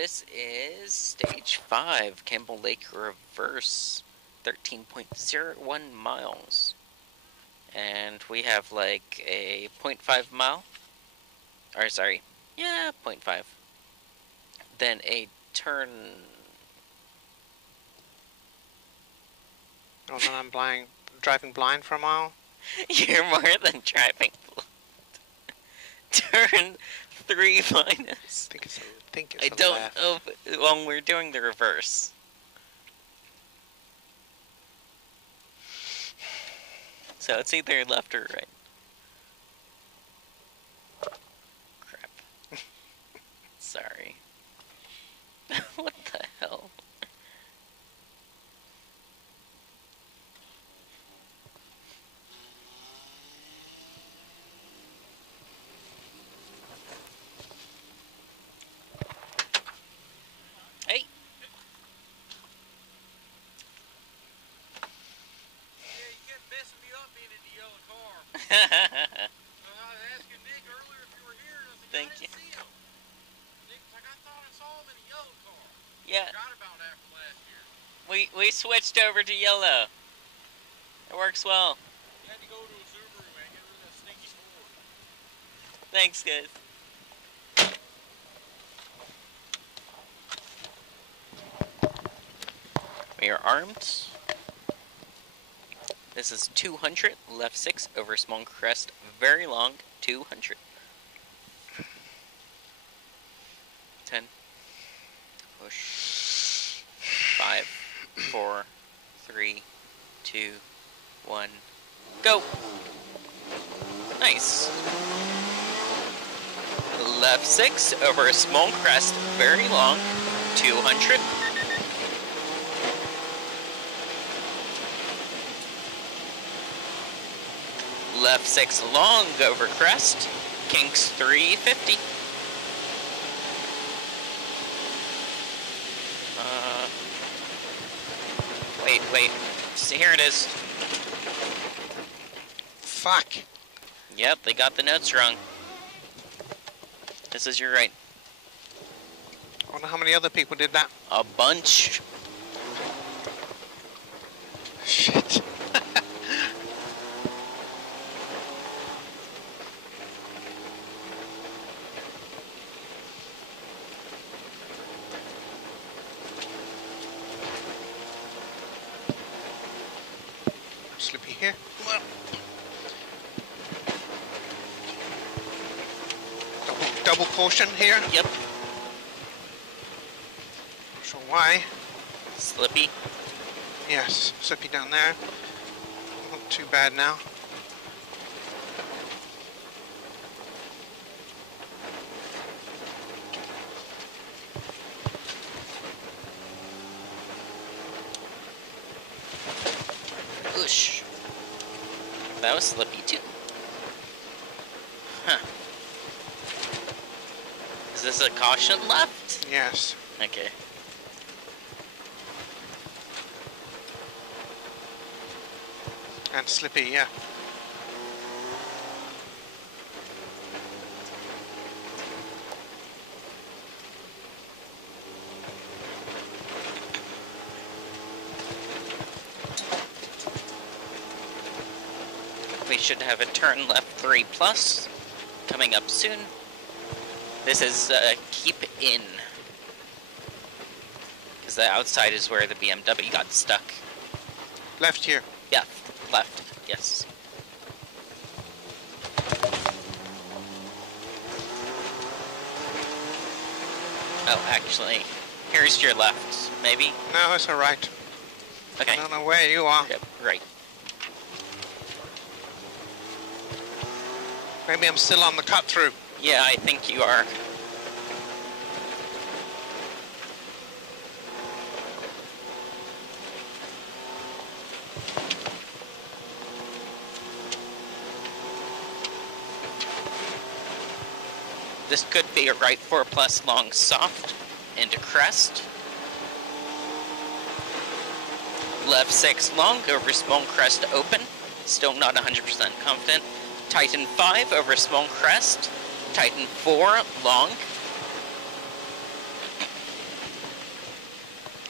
this is stage 5, Campbell Lake reverse, 13.01 miles. And we have like a 0.5 mile, or sorry, yeah, 0.5. Then a turn. Oh, then I'm driving blind for a mile? You're more than driving blind. Turn 3 minus. I don't know if, well, we're doing the reverse. So it's either left or right. Crap. Sorry. What the hell? Hey! Messing me up being in the yellow car. I was asking Nick earlier if you were here, and I was like, Thank I didn't see him. Nick was like, I thought I saw him in a yellow car. Yeah. I forgot about that from last year. We switched over to yellow. It works well. You had to go to a Subaru, man. Get rid of that stinky Ford. Thanks, guys. We are armed. This is 200, left 6 over small crest, very long, 200. 10. Push. 5, 4, 3, 2, 1. Go! Nice. Left 6 over a small crest, very long, 200. Left 6 long over crest, kinks 350. Wait. So here it is. Fuck. Yep, they got the notes wrong. This is your right. I wonder how many other people did that. A bunch. Shit. Slippy here. Well. Double caution here. Yep. Not sure why. Slippy. Yes, slippy down there. Not too bad now. Oosh. That was slippy too. Huh. Is this a caution left? Yes. Okay. And slippy, yeah. We should have a turn left 3 plus coming up soon. This is keep in. Because the outside is where the BMW got stuck. Left here. Yeah, left, yes. Oh, actually, here's your left, maybe? No, it's alright. Okay. I don't know where you are. Yep, right. Maybe I'm still on the cut through. Yeah, I think you are. This could be a right 4 plus long soft into crest. Left 6 long over small crest open. Still not 100% confident. Tighten 5 over small crest. Tighten 4 long.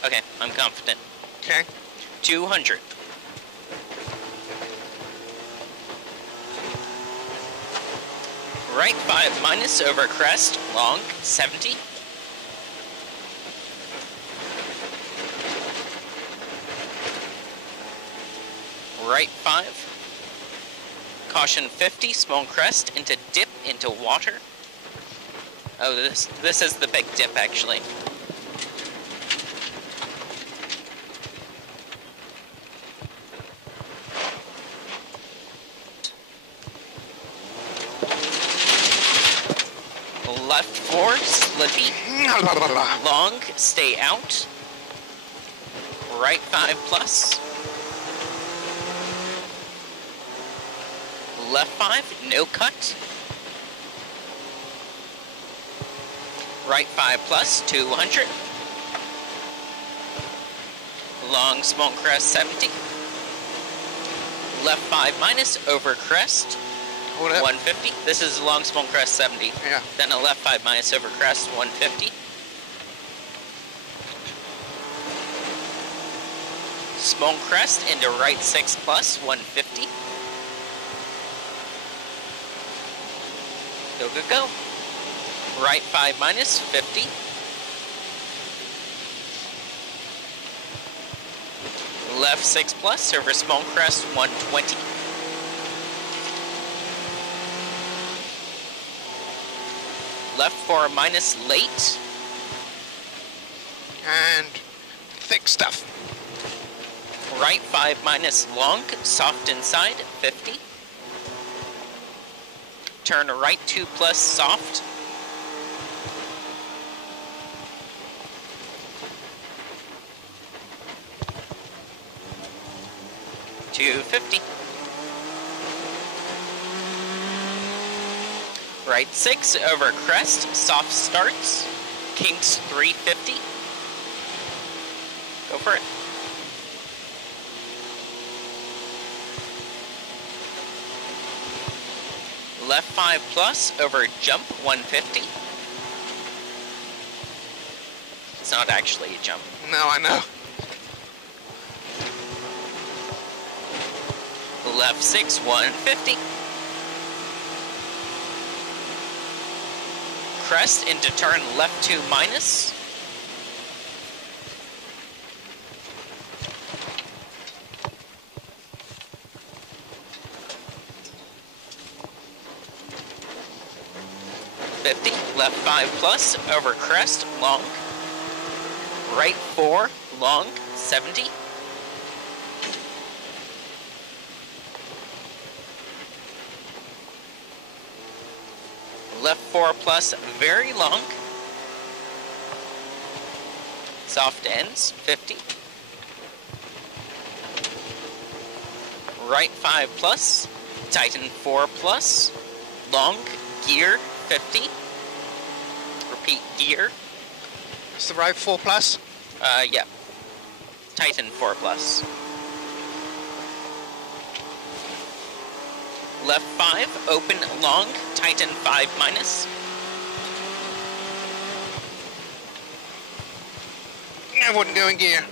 Okay, I'm confident. Okay. 200. Right 5 minus over crest, long, 70. Right 5. Caution 50, small crest, into dip, into water. Oh, this is the big dip, actually. Left 4, slippy. Long, stay out. Right 5 plus. Left 5, no cut. Right 5 plus, 200. Long, small crest, 70. Left 5 minus, over crest. Hold up. 150. This is long, small crest, 70. Yeah. Then a left 5 minus over crest, 150. Small crest into right 6 plus, 150. Go, go, go. Right 5 minus, 50. Left 6 plus, over small crest, 120. Left 4 minus, late. And thick stuff. Right 5 minus, long, soft inside, 50. Turn right 2 plus, soft. $250. Right 6 over crest, soft starts. Kinks 350. Go for it. Left 5 plus over jump 150. It's not actually a jump. No, I know. Left 6 150. Crest into turn left 2 minus. Left 5 plus, over crest, long. Right 4, long, 70. Left 4 plus, very long. Soft ends, 50. Right 5 plus, tighten 4 plus, long, gear, 50. Repeat, gear. It's the right 4 plus? Yeah. Tighten 4 plus. Left 5, open, long, tighten 5 minus. I wouldn't go in gear.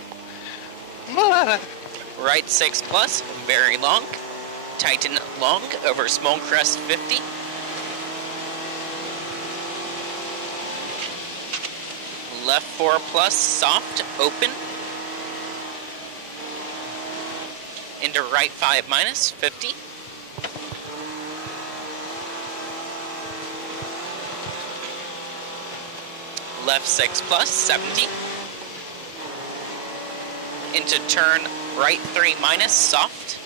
Right 6 plus, very long. Tighten long, over small crest 50. Left 4 plus, soft, open. Into right 5 minus, 50. Left 6 plus, 70. Into turn right 3 minus, soft.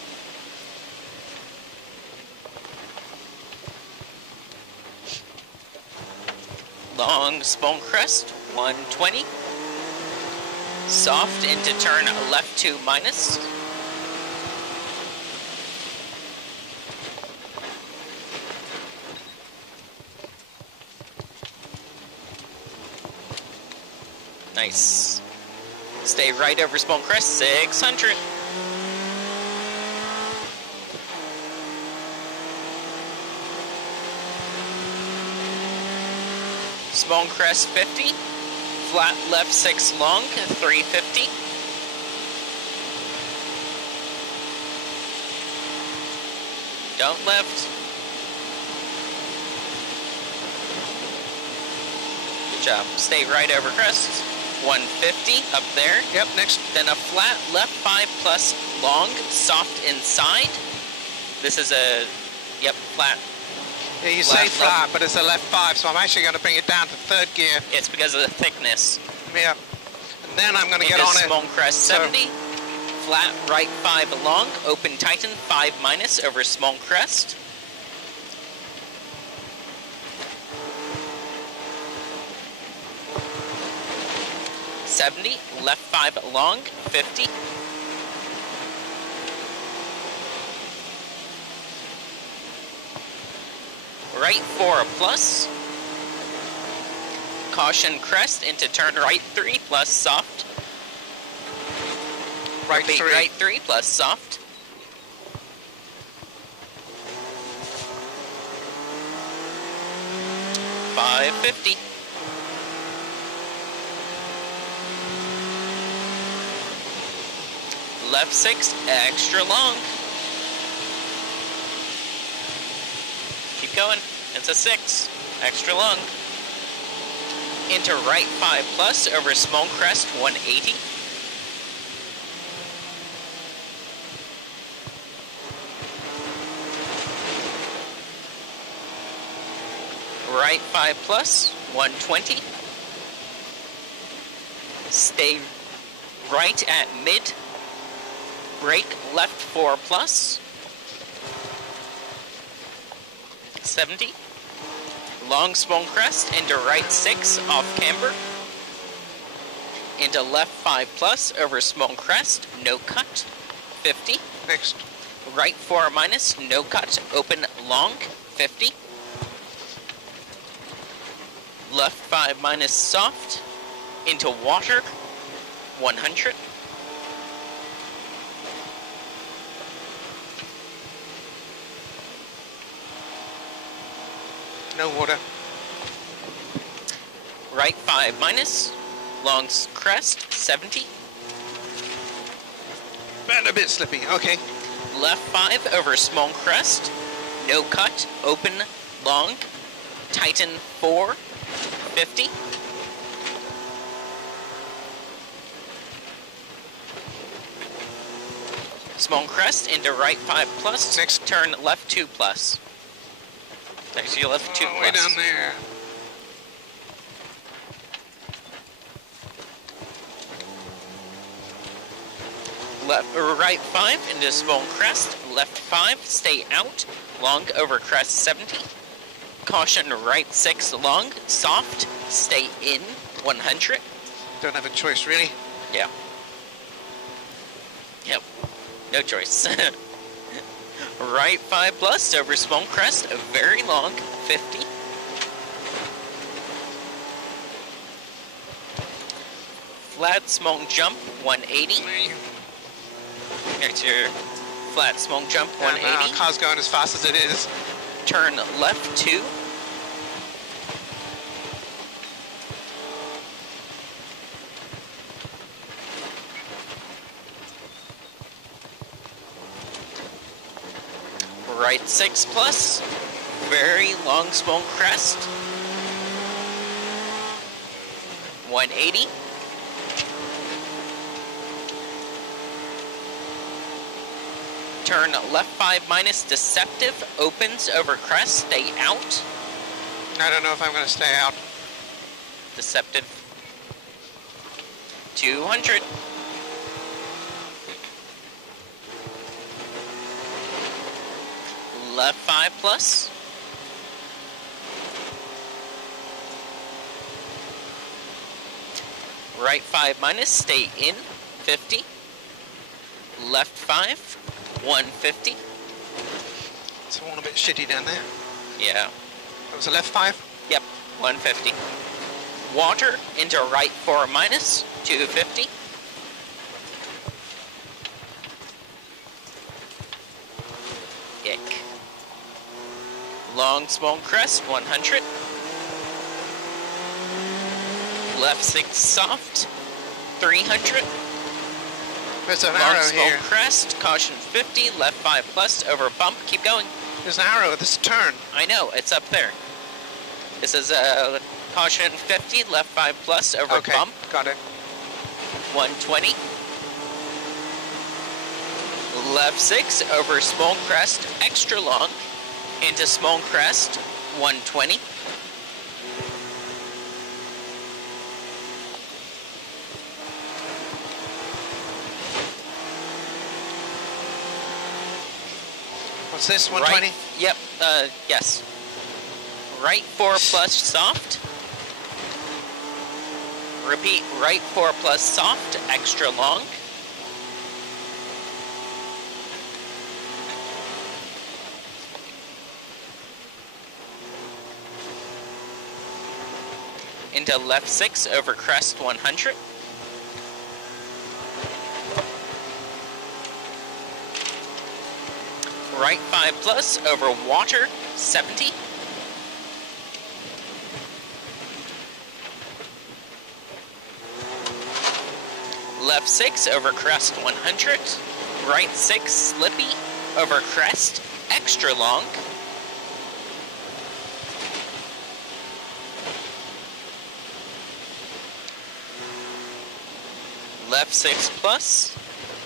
Long, small crest, 120. Soft into turn left 2 minus. Nice. Stay right over small crest, 600. Small crest 50. Flat left 6 long, 350. Don't lift. Good job. Stay right over crest. 150 up there. Yep, next. Then a flat left 5 plus long, soft inside. This is a, yep, flat. Yeah, you Flat say flat, left. but it's a left 5, so I'm actually going to bring it down to 3rd gear. It's because of the thickness. Yep. And then I'm going to get Into on it. small crest So- 70. Flat right 5 long, open tighten 5 minus over small crest. Left 5 long, 50. Right 4 plus. Caution crest into turn right 3 plus soft. Right Repeat, 3. right 3 plus soft. $5.50. Left 6, extra long. Keep going. It's a 6, extra long. Into right 5 plus over small crest 180. Right 5 plus 120. Stay right at mid. Brake left 4 plus. 70. Long small crest into right 6 off camber. Into left 5 plus over small crest, no cut. 50. Next. Right 4 minus, no cut, open long. 50. Left 5 minus soft. Into water. 100. No water. Right 5 minus, long crest 70. And a bit slippy. Okay. Left 5 over small crest, no cut, open long, tighten 4, 50. Small crest into right 5 plus, Next. turn left 2 plus. Actually, left 2 Way plus. down there. Right 5 into small crest, left 5, stay out, long over crest 70. Caution right 6 long, soft, stay in 100. Don't have a choice, really. Yeah. Yep. No choice. Right 5 plus over small crest, very long, 50. Flat small jump, 180. There's your flat small jump, And, 180. car's going as fast as it is. Turn left 2. Right 6 plus. Very long small crest. 180. Turn left 5 minus deceptive, opens over crest, stay out. I don't know if I'm going to stay out. Deceptive. 200. Left 5 plus. Right 5 minus, stay in, 50. Left 5, 150. It's all a bit shitty down there. Yeah. That was a left 5. Yep, 150. Water into right 4 minus, 250. Ick. Long small crest, 100. left 6 soft, 300. There's an Long arrow small here. crest, caution 50, left 5 plus, over bump, keep going. There's an arrow at this turn. I know, it's up there. This is caution 50, left 5 plus, over Okay, bump, got it. 120. Left 6 over small crest, extra long, into small crest, 120. What's this, 120? Right, yep, yes. Right 4 plus soft. Repeat, right 4 plus soft, extra long. Into left 6 over crest 100. Right 5 plus over water 70. Left 6 over crest 100. Right 6 slippy over crest extra long. Left 6 plus,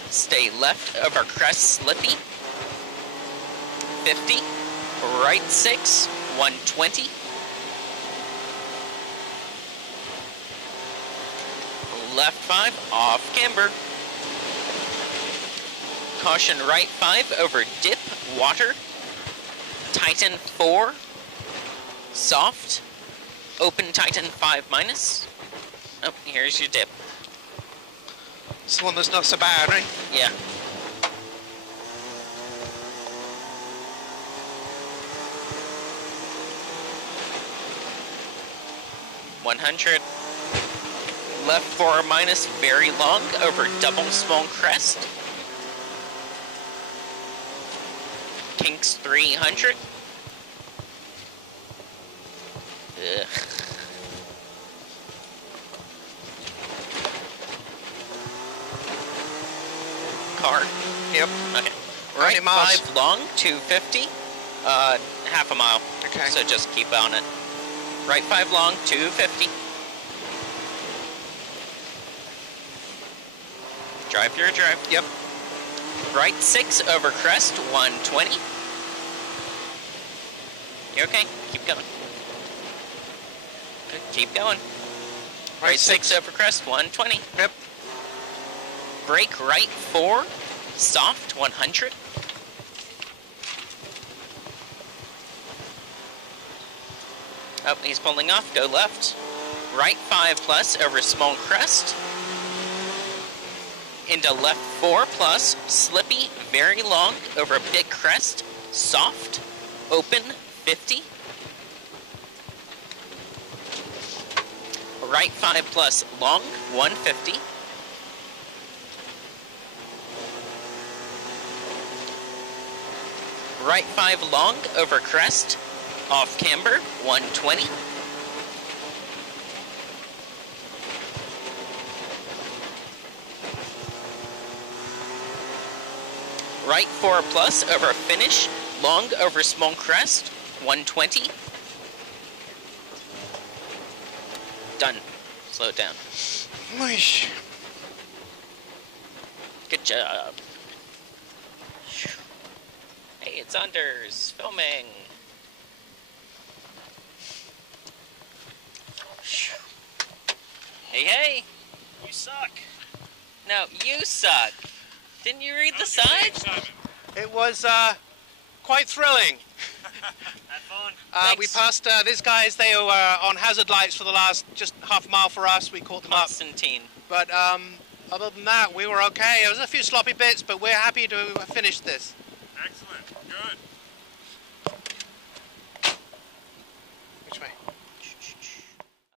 stay left over crest slippy, 50, right 6, 120, left 5, off camber, caution right 5 over dip, water, tighten 4, soft, open tighten 5 minus, oh, here's your dip. It's the one that's not so bad, right? Yeah. $100. Left 4 minus very long over double small crest. Kinks 300. Ugh. Car. Yep. Okay. How Right many miles? 5 long, 250. Half a mile. Okay. So just keep on it. Right 5 long, 250. Drive your drive. Yep. Right 6 over crest, 120. You okay? Keep going. Good. Keep going. Right 6 over crest, 120. Yep. Brake right 4, soft 100. Oh, he's pulling off, go left. Right 5 plus over small crest. Into left 4 plus, slippy, very long over big crest, soft, open 50. Right 5 plus, long 150. Right 5 long over crest, off camber, 120. Right 4 plus over finish, long over small crest, 120. Done. Slow it down. Whoosh. Good job. Hey, it's Anders, filming. Hey, hey. You suck. No, you suck. Didn't you read the signs? It was quite thrilling. Had fun. We Thanks. passed these guys. They were on hazard lights for the last just half a mile for us. We caught them up. Constantine. But other than that, we were okay. There was a few sloppy bits, but we're happy to have finished this. Excellent. Good.